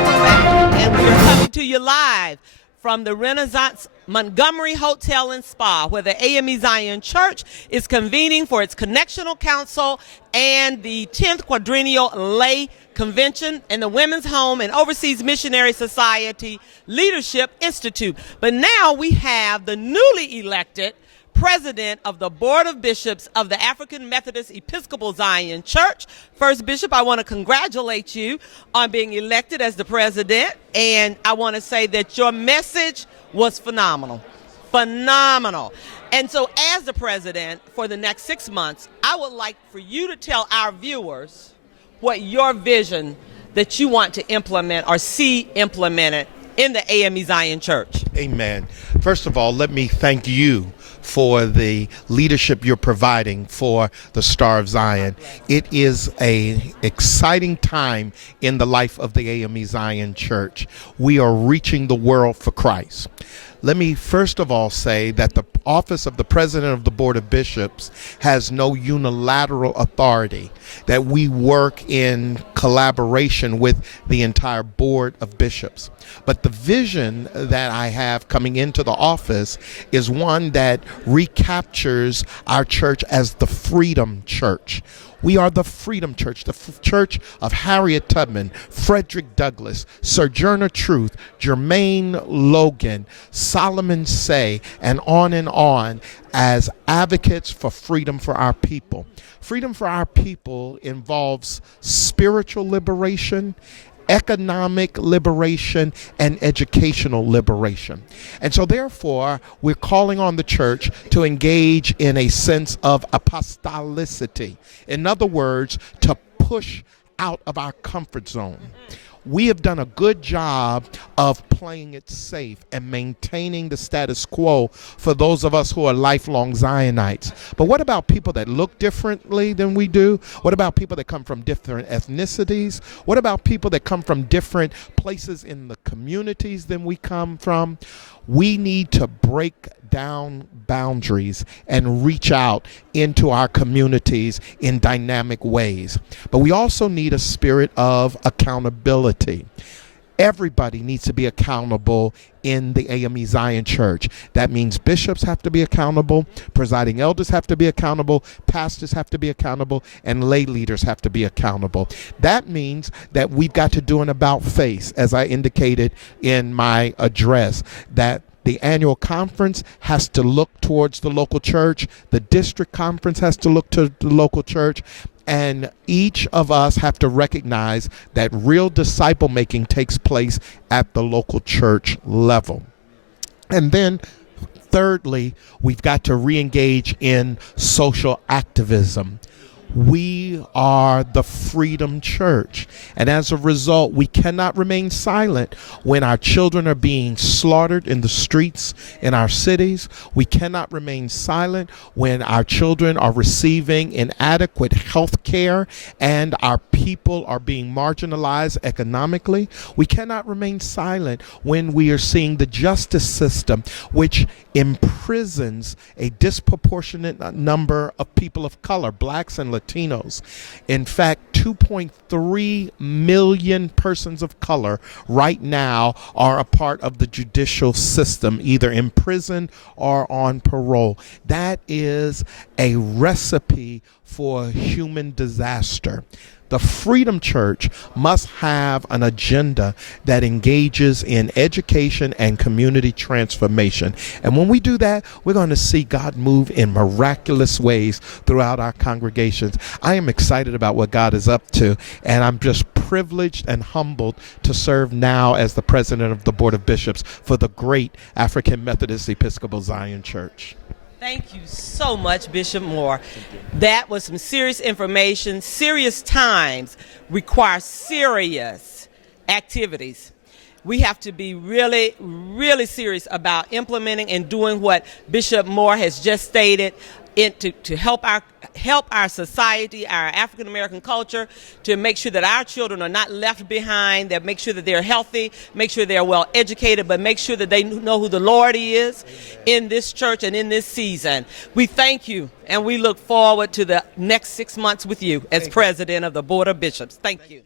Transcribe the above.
And we are coming to you live from the Renaissance Montgomery Hotel and Spa, where the A.M.E. Zion Church is convening for its Connectional Council and the 10th Quadrennial Lay Convention and the Women's Home and Overseas Missionary Society Leadership Institute. But now we have the newly elected President of the Board of Bishops of the African Methodist Episcopal Zion Church. First Bishop, I want to congratulate you on being elected as the president, and I want to say that your message was phenomenal. Phenomenal. And so as the president for the next 6 months, I would like for you to tell our viewers what your vision that you want to implement or see implemented in the A.M.E. Zion Church. Amen. First of all, let me thank you for the leadership you're providing for the Star of Zion. It is an exciting time in the life of the A.M.E. Zion Church. We are reaching the world for Christ. Let me first of all say that the office of the President of the Board of Bishops has no unilateral authority, that we work in collaboration with the entire Board of Bishops. But the vision that I have coming into the office is one that recaptures our church as the Freedom Church. We are the Freedom Church, the church of Harriet Tubman, Frederick Douglass, Sojourner Truth, Jermaine Logan, Solomon Say, and on as advocates for freedom for our people. Freedom for our people involves spiritual liberation, economic liberation, and educational liberation. And so therefore, we're calling on the church to engage in a sense of apostolicity. In other words, to push out of our comfort zone. We have done a good job of playing it safe and maintaining the status quo for those of us who are lifelong Zionites. But what about people that look differently than we do? What about people that come from different ethnicities? What about people that come from different places in the communities than we come from? We need to break down boundaries and reach out into our communities in dynamic ways. But we also need a spirit of accountability. Everybody needs to be accountable in the A.M.E. Zion Church. That means bishops have to be accountable, presiding elders have to be accountable, pastors have to be accountable, and lay leaders have to be accountable. That means that we've got to do an about face, as I indicated in my address, that the annual conference has to look towards the local church. The district conference has to look to the local church. And each of us have to recognize that real disciple making takes place at the local church level. And then thirdly, we've got to re-engage in social activism. We are the Freedom Church. And as a result, we cannot remain silent when our children are being slaughtered in the streets in our cities. We cannot remain silent when our children are receiving inadequate health care and our people are being marginalized economically. We cannot remain silent when we are seeing the justice system, which imprisons a disproportionate number of people of color, blacks and Latinos. In fact, 2.3 million persons of color right now are a part of the judicial system, either in prison or on parole. That is a recipe for human disaster. The Freedom Church must have an agenda that engages in education and community transformation. And when we do that, we're going to see God move in miraculous ways throughout our congregations. I am excited about what God is up to, and I'm just privileged and humbled to serve now as the president of the Board of Bishops for the great African Methodist Episcopal Zion Church. Thank you so much, Bishop Moore. That was some serious information. Serious times require serious activities. We have to be really, really serious about implementing and doing what Bishop Moore has just stated to help our society, our African American culture, to make sure that our children are not left behind, that make sure that they're healthy, make sure they're well educated, but make sure that they know who the Lord is in this church and in this season. We thank you, and we look forward to the next 6 months with you as president of the Board of Bishops. Thank you.